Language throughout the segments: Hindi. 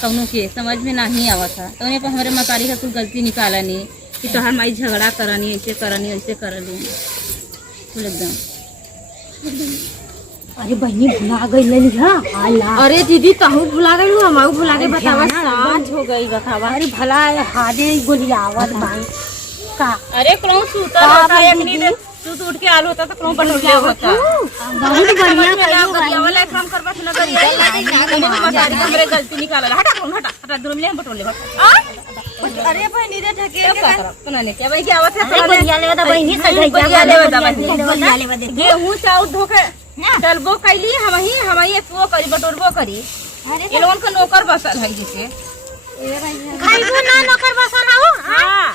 कौनों के समझ में नहीं आवा था। तो उन्हें पर हमारे मतारी का कुछ गलती निकाला नहीं कि तोहार माई झगड़ा करनी ऐसे करनी ऐसे करली कुल एकदम। अरे बहनी भुला गई हाँ। अरे दीदी कहूँ भुला गई हम भुला गई बतावा सांझ हो गई बतावा। अरे भला हादे गोलियावत बाई का। अरे कौन सूता होता है एकनी दे तू उठ के आलू होता तो कौन बटोले होता। बहुत बढ़िया गरिया वाला काम करबा न गरिया मतारी का हमरे गलती निकाला। हटा कौन हटा दूर में बटोले आ। अरे बहनी रे ठके तो ना क्या भाई क्या आवत है बढ़िया ले बता बहनी बढ़िया ले बता बहनी गेहूं चाउर धोके डलबो कैली हमही वो करी बटोरबो करी। ये लोगन का नौकर बसल है जैसे खाइबो ना नौकर बसन हो। हां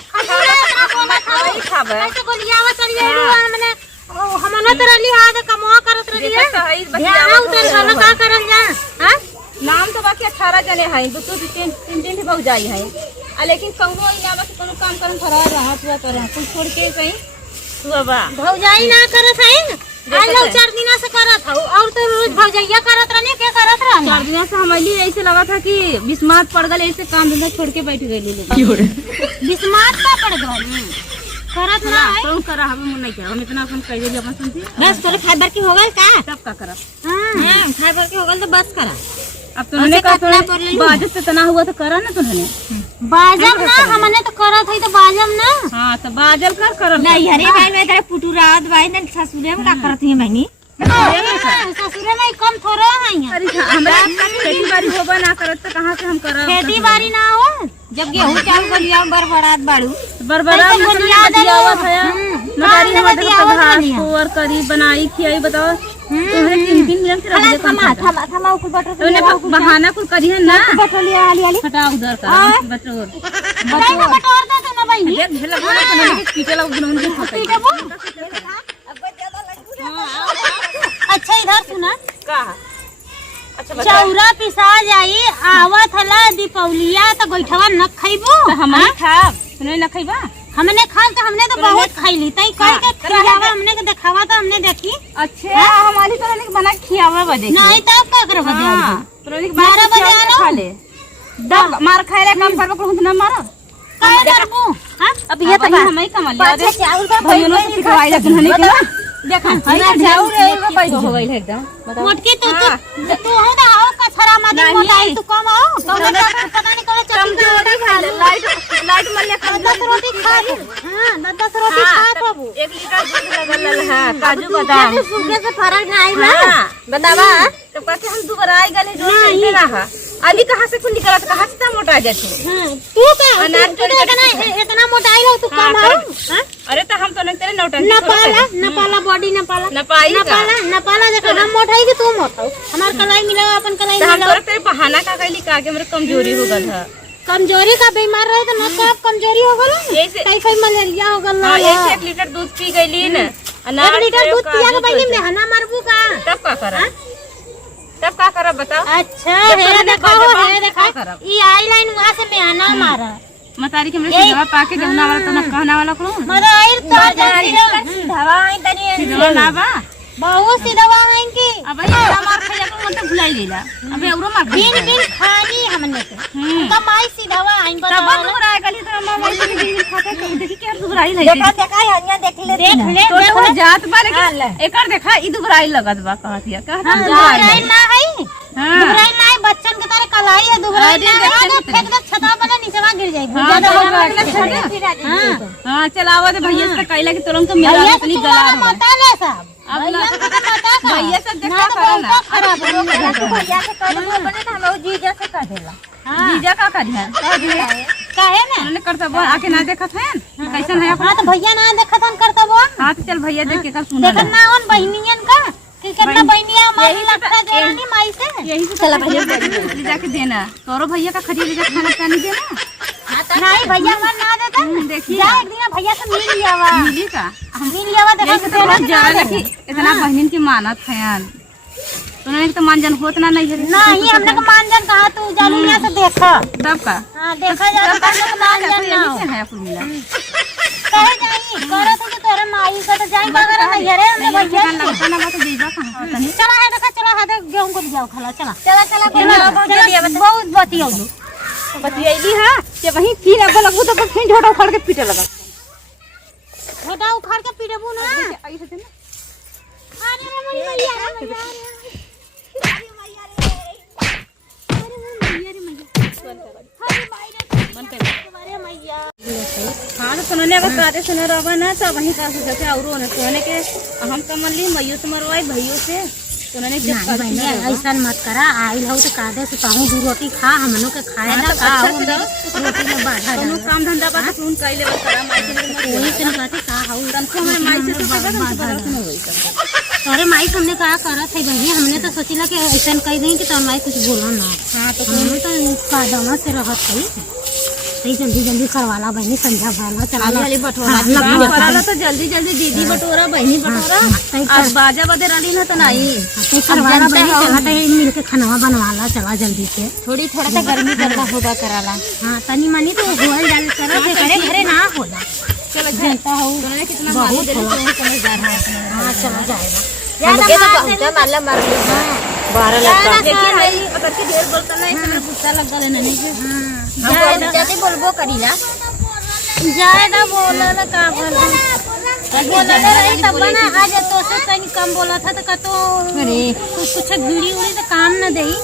खाबे ऐसे गोलियावा चली गई माने हमने तो रली हाथ कमवा करत रही है। ध्यान उतर वाला का करल जा। हां नाम तो बाकी 18 जने हैं दो तीन बहुत जाई है लेकिन कौनो इलावा के कोनो काम करन फरार रहा हुआ कर कुछ छोड़ के कहीं तू बाबा भौजाई ना करत है आज लोग 4 दिन से करत हो और तो रोज भौजाइया करत रहने के करत रहने 4 दिन से हमारी ऐसे लगा था कि बिस्मात पड़ गए ऐसे काम धंधा छोड़ के बैठ गए लोग। बिस्मात का पड़ गए करत ना है कौन करा हम नहीं करा हम इतना अपन कह देली अपन सुनती बस तोरे फाइबर की हो गल का तब का करा। हां फाइबर की हो गल तो बस करा। अब तुमने का बाजत से तना हुआ तो करा ना तुमने बाजम ना हमने तो करत है तो बाजम ना। हां तो बाजल कर नहीं अरे भाई मैं तेरे पुटुरात भाई ने ससुरे में का करत है बहनी ससुरे में कम थोड़ा है। अरे हमरा खेती बाड़ी होबा ना करत तो कहां से हम करब। खेती बाड़ी ना हो जब गेहूं चावल गलिया बरबरात बाड़ू बरबरा दियावत है मदारी हमारे घास कोर करी बनाई खियाई बताओ तोहरे 3 मिनट से थमा कुल बटर तूने बहाना कुल करी है ना बटोलिया आली आली हटा उधर कर बटोर बटोर दे तो ना भाई देख भेला बोले तो कीटे लग गुनगुन के फटे। अच्छा इधर सुना का अच्छा चौरा पिसा जाई आवत हला दीपावलिया तो गोइठवा न खइबो हमने खाब तूने न खइबा हमने खा तो हमने तो बहुत खाइली तई कह के खिलावा हमने के दिखावा तो हमने देखी। अच्छा हमारी तो नहीं बना खियावा बदे नहीं तब का करब दे तो नहीं 12 बजे आना खा ले दब मार खाए रे काम करबो कहूं ना मारो का करबो। हां अब ये तो हम ही कमा लिया दे चावल का भइयों से सिखवाई ला तुमने के देखा हई चावल रे पैसा हो गइल एकदम मोटकी तू हो ना आओ कछरा मत मोटाई तू कम आओ तो पता नहीं कौन चटनी रोटी खा ले लाइट मल्ले खा 10 रोटी खा ले। हां 10 रोटी खा बाबू 1 लीटर दूध लगल है काजू बादाम सूखे से फर्क नहीं बा बतावा तो कहते हम दोबारा आई गले जो नहीं रहा अली कहां से कुल निकलत कहां से मोटा जाते। हां तू का अनाज इतना मोटाई हो तू कम आओ। हां अरे तो हम तो नहीं तेरे नौटंकी न पाला बॉडी न पाला देखो हम मोटाई के तू मोटाओ हमार कलाई मिला अपन कलाई हम मिला। तेरे बहाना का कहली का के मेरे कमजोरी हो गल है कमजोरी का बीमार रहे तो न कब कमजोरी हो गल ऐसे टाइफाइड मलेरिया हो गल ना ऐसे 1 लीटर दूध पी गईली न 1 लीटर दूध पिया के बहनी मेहना मारबू का तब का करब बताओ। अच्छा हे देखो ई आई लाइन वहां से मेहना मारा मतारी के मेरे सीधा पाके गहना वाला तो न कहना वाला कौन मरे आई तो सीधा आई तनी सीधा ना बा बहुत सीधा है कि अब ये मार खाया को मत भुलाई गेला अब एवरो मार दिन खानी हमने के कमाई सीधा आई तब दुबराई गली तो मामा दिन खाते के देखी के दुबराई लगी देखा हनिया देख ले तो जात बा लेकिन एकर देखा ई दुबराई लगत बा कहतिया दुबराई ना है दुबराई ना है बच्चन के तारे कलाई है दुबराई ना फेंक दे छता बने नीचेवा गिर जाएगी। हां चलावा दे भैया से कहला कि तुरंत मेरा अपनी गला मता ले साहब भैया से देखा करना खराब भैया से कर दो बने तो हम जीजा से कर देला। जीजा का करिया काहे ना उन्होंने करता वो आके ना देखत है कैसन है हां तो भैया ना देखत हम करता वो हां तो चल भैया देख के कर सुना देखत ना उन बहनियन का कि कितना बहनिया हमारी लगता देनी माई से यही से चला भैया ले जाके देना तोरो भैया का खरीद के खाना पानी देना नहीं भैया मन ना देता देखिए जा एक दिन भैया से मिल लियावा मिली का मिल लियावा देखा तो जरा देखी इतना बहनिन की मानत है तुमने तो मानजन होत ना नहीं है नहीं हमने को मानजन कहा तू जालू यहां से देखा तब का हां देखा जा तो मानजन ना है कुल मिला कहे जाई करो तो तोरे माई का तो जाई मगर नहीं है रे हमने भैया लगता ना बात दीवा कहां चला है देखा चला है गेहूं को जाओ खला चला बहुत बतियाऊ बतियैली हां कि वही फिर अब लगू तो फिर झोटा उखाड़ के पीटे लगा। छोटा उखाड़ के पीटबू ना। ऐसे थे ना। अरे मैया हाँ तो सुनने अब काटे सुने रहा ना तो वहीं का सोचे और सुनने के हम कमली मइयो से मरवाई भइयो से सुनने के ऐसा मत करा। आई हो तो कादे से कहूँ 2 रोटी खा हमनों के खाए ना का रोटी में बाढ़ा कोनो काम धंधा बा तो तुम कइले बस करा माई से वही से बात का हाउ तनको हमारे माई से तो बात अरे माई हमने कहा करत है बहनी हमने तो सोचिला कि ऐसा कह दें कि तो माई कुछ बोला ना। हाँ तो हमने तो कादमा से रहत है सही जल्दी करवाला बहनी संध्या भरला चला वाली बटोरा कराला तो जल्दी दीदी बटोरा बहनी बटोरा आज बाजा बदे रही ना तो नहीं करवाला बहनी चला तो मिल के खाना बनवाला चला जल्दी से थोड़ा सा गर्मी ज्यादा होगा कराला। हाँ तनी मनी तो होल जाल करत है घरे ना होला चलो जनता हो कितना बहुत समझदार है। हाँ चला जाएगा हमके तो बहुत मारला मार ली 12 लड़का लेकिन नहीं अगर के ढेर बोलता नहीं तो मेरा गुस्सा लग गया नहीं से हम जल्दी बोलबो करीला ज्यादा बोला ना का बोला नहीं तब ना आज तो से तनी कम बोला था तो कतो अरे कुछ घीड़ी उड़ी तो काम न देई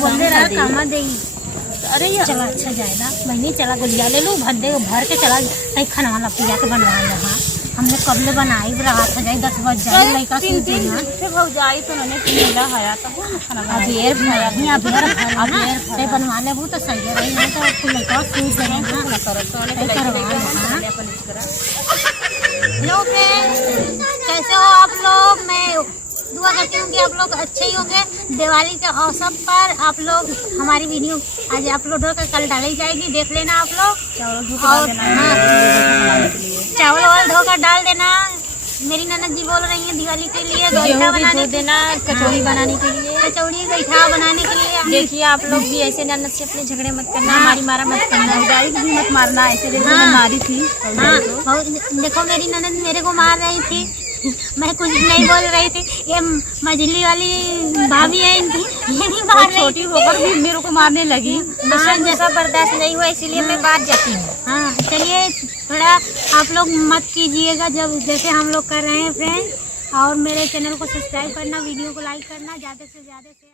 बोलते रहा काम देई। अरे ये चला अच्छा जाएगा बहनी चला गुलिया ले लूँ भर के चला कहीं खाना वाला पिया के बनवा यहाँ हमने कबले बनाई रहा था जाए 10 बज जाए लड़का फिर भौजाई तो उन्होंने पीला खाया तो खाना अबेर बनवा ले वो तो सही रही है तो लड़का सूझ हेलो फ्रेंड कैसे हो आप लोग। मैं दुआ करती हूँ कि आप लोग अच्छे ही होंगे। दिवाली के अवसर पर आप लोग हमारी वीडियो आज अपलोड होकर कल डाली जाएगी देख लेना आप लोग। और हाँ चावल वावल धोकर डाल देना। मेरी ननद जी बोल रही है दिवाली के लिए गईठा बनाने देना कचौड़ी बनाने के लिए कचौड़ी गईठा बनाने के लिए। देखिए आप लोग भी ऐसे ननद से अपने झगड़े मत करना हमारी मारा मत करना भौजाई भी मत मारना ऐसे मारी थी। हाँ देखो मेरी ननद मेरे को मार रही थी मैं कुछ नहीं बोल रही थी। ये मझली वाली भाभी है इनकी ये नहीं मार रही छोटी होकर भी मेरे को मारने लगी। हाँ जैसा बर्दाश्त नहीं हुआ इसीलिए मैं बाहर जाती हूँ। हाँ चलिए थोड़ा आप लोग मत कीजिएगा जब जैसे हम लोग कर रहे हैं फ्रेंड। और मेरे चैनल को सब्सक्राइब करना वीडियो को लाइक करना ज़्यादा से ज़्यादा शेयर